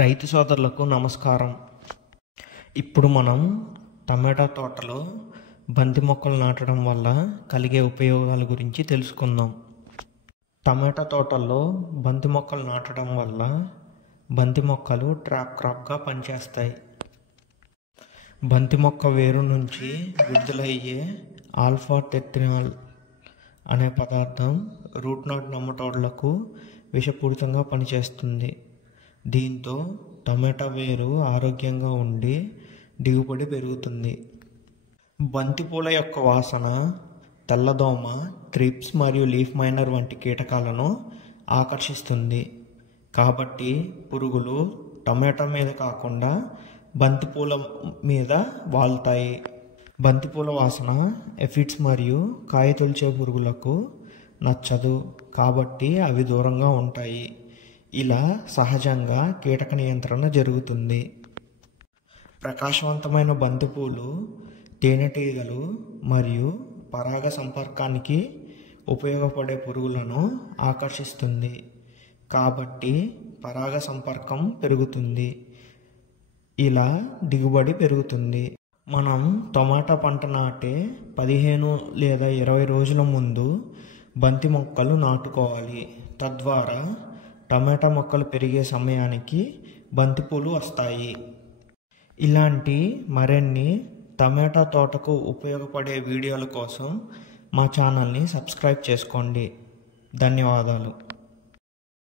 రైతు సోదరులకు నమస్కారం. ఇప్పుడు మనం టమాటా తోటలో బంతి మొక్కలు నాటడం వల్ల కలిగే ఉపయోగాల గురించి తెలుసుకుందాం. టమాటా తోటల్లో బంతి మొక్కలు నాటడం వల్ల బంతి మొక్కలు ట్రాప్ క్రాప్గా పనిచేస్తాయి. బంతి మొక్క వేరు నుంచి విడుదలయ్యే ఆల్ఫా టెట్రినాల్ అనే పదార్థం రూట్ నాట్ నెమటోడ్లకు విషపూరితంగా పనిచేస్తుంది. దీంతో టమాటా వేరు ఆరోగ్యంగా ఉండి దిగుబడి పెరుగుతుంది. బంతిపూల యొక్క వాసన తెల్లదోమ, థ్రిప్స్ మరియు లీఫ్ మైనర్ వంటి కీటకాలను ఆకర్షిస్తుంది. కాబట్టి పురుగులు టమాటా మీద కాకుండా బంతిపూల మీద వాలుతాయి. బంతిపూల వాసన ఎఫిడ్స్ మరియు కాయ తొలిచే పురుగులకు నచ్చదు, కాబట్టి అవి దూరంగా ఉంటాయి. ఇలా సహజంగా కీటక నియంత్రణ జరుగుతుంది. ప్రకాశవంతమైన బంతిపూలు తేనెటీగలు మరియు పరాగ సంపర్కానికి ఉపయోగపడే పురుగులను ఆకర్షిస్తుంది, కాబట్టి పరాగ సంపర్కం పెరుగుతుంది. ఇలా దిగుబడి పెరుగుతుంది. మనం టమాటా పంట నాటే 15 లేదా 20 రోజుల ముందు బంతి మొక్కలు నాటుకోవాలి. తద్వారా టమాటా మొక్కలు పెరిగే సమయానికి బంతిపూలు వస్తాయి. ఇలాంటి మరిన్ని టమాటా తోటకు ఉపయోగపడే వీడియోల కోసం మా ఛానల్ని సబ్స్క్రైబ్ చేసుకోండి. ధన్యవాదాలు.